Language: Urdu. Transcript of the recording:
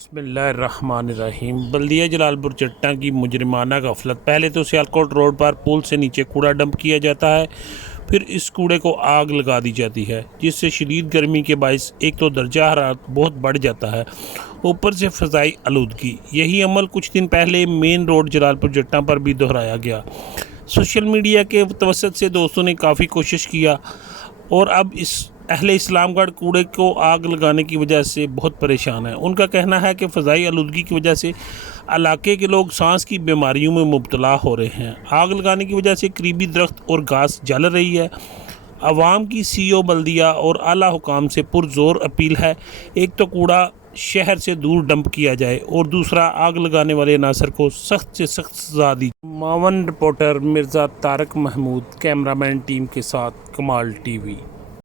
بسم اللہ الرحمن الرحیم۔ بلدیہ جلال پور چٹا کی مجرمانہ غفلت۔ پہلے تو سیالکوٹ روڈ پر پل سے نیچے کوڑا ڈمپ کیا جاتا ہے، پھر اس کوڑے کو آگ لگا دی جاتی ہے، جس سے شدید گرمی کے باعث ایک تو درجہ حرارت بہت بڑھ جاتا ہے، اوپر سے فضائی آلودگی۔ یہی عمل کچھ دن پہلے مین روڈ جلال پور چٹا پر بھی دہرایا گیا۔ سوشل میڈیا کے توسط سے دوستوں نے کافی کوشش کیا اور اب اہل اسلام گڑھ کوڑے کو آگ لگانے کی وجہ سے بہت پریشان ہیں۔ ان کا کہنا ہے کہ فضائی آلودگی کی وجہ سے علاقے کے لوگ سانس کی بیماریوں میں مبتلا ہو رہے ہیں۔ آگ لگانے کی وجہ سے قریبی درخت اور گھاس جل رہی ہے۔ عوام کی سی او بلدیہ اور اعلیٰ حکام سے پرزور اپیل ہے، ایک تو کوڑا شہر سے دور ڈمپ کیا جائے اور دوسرا آگ لگانے والے عناصر کو سخت سے سخت سزا دی جائے۔ معاون رپورٹر مرزا طارق محمود، کیمرہ مین ٹیم کے ساتھ کمال ٹی وی۔